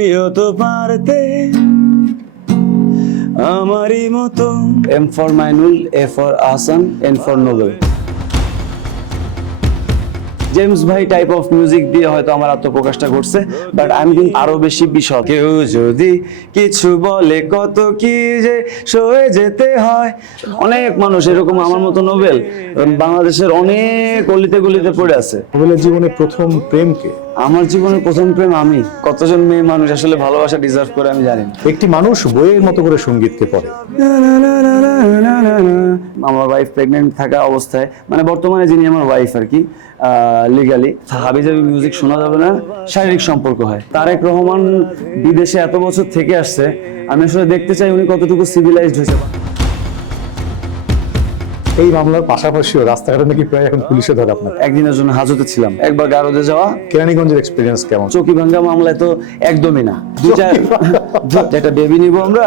তুমিও তো পারতে আমারই মতো। M for Mainul, A for Ahsan, N for Nobel. James ভাই টাইপ অফ মিউজিক দিয়ে হয়তো আমার আত্মপ্রকাশটা করছে, বাট আমি কিন্তু আরো বেশি বিশদ। কেউ যদি কিছু বলে কত কি যে সয়ে যেতে হয়। অনেক মানুষ এরকম আমার মতো নোবেল বাংলাদেশের অনেক গলিতে গলিতে পড়ে আছে। নোবেলের জীবনে প্রথম প্রেমকে? আমার জীবনের প্রথম প্রেম আমি। কতজন মেয়ে মানুষ আসলে ভালোবাসা ডিজার্ভ করে আমি জানি না। একটি মানুষ বইয়ের মতো করে সঙ্গীতকে পড়ে। আমার ওয়াইফ প্রেগনেন্ট থাকা অবস্থায়, মানে বর্তমানে যিনি আমার ওয়াইফ আর কি, লিগালি হাবিজাবি মিউজিক শোনা যাবে না, শারীরিক সম্পর্ক হয়। তারেক রহমান বিদেশে এত বছর থেকে আসছে, আমি আসলে দেখতে চাই উনি কতটুকু সিভিলাইজড হয়েছে। এই মামলার পাশাপাশিও রাস্তাঘাটে নাকি প্রায় এখন পুলিশে ধরে আপনার। একদিনের জন্য হাজতে ছিলাম, একবার গারদে যাওয়া। কেরানীগঞ্জের এক্সপিরিয়েন্স কেমন? চৌকি ভাঙ্গা মামলায় তো একদমই না। যেটা বেবি নিব আমরা,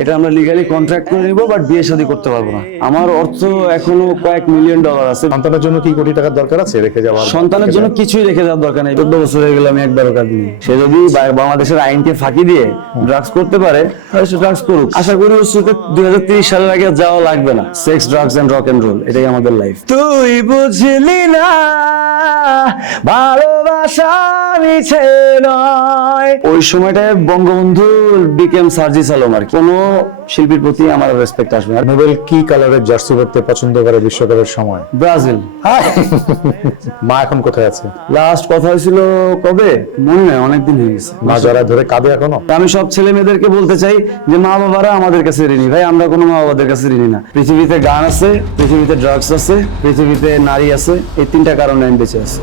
এটা আমরা লিগালি কন্ট্রাক্ট করে নিব, বাট বিয়ে শাদী করতে পারবো না। আমার অর্থ এখনো কয়েক মিলিয়ন ডলার আছে। সন্তানের জন্য কি কোটি টাকার দরকার আছে রেখে যাওয়ার? সন্তানের জন্য কিছুই রেখে যাওয়ার দরকার নেই। 14 বছর হয়ে গেল আমি একবারও কাজ দিই। সে যদি বাংলাদেশের আইনকে ফাঁকি দিয়ে ড্রাগস করতে পারে তাহলে সে ড্রাগস করুক। আশা করি ওর সাথে 2030 সালের আগে যাওয়া লাগবে না। Sex, drugs and rock and roll, এটাই আমাদের লাইফ। তুই বুঝলি না ভালোবাসা মিছে নয়। ওই সময়টায় বঙ্গবন্ধু বিকেম সার্জিস আলম আর কি। কোনো শিল্পীর প্রতি আমার রেসপেক্ট আসবে না। নোবেল কি কালারের জার্সি পরতে পছন্দ করে বিশ্বকাপের সময়? ব্রাজিল। মা এখন কোথায় আছে? লাস্ট কথা হয়েছিল কবে মনে নেই, অনেকদিন হয়ে গেছে। মা যারা ধরে কাঁদে এখনো? আমি সব ছেলে মেয়েদেরকে বলতে চাই যে মা বাবারা আমাদের কাছে ঋণী। ভাই আমরা কোনো মা বাবাদের কাছে ঋণী না। পৃথিবীতে গান আছে, পৃথিবীতে ড্রাগস আছে, পৃথিবীতে নারী আছে, এই 3টা কারণে আমি বেঁচে আছি।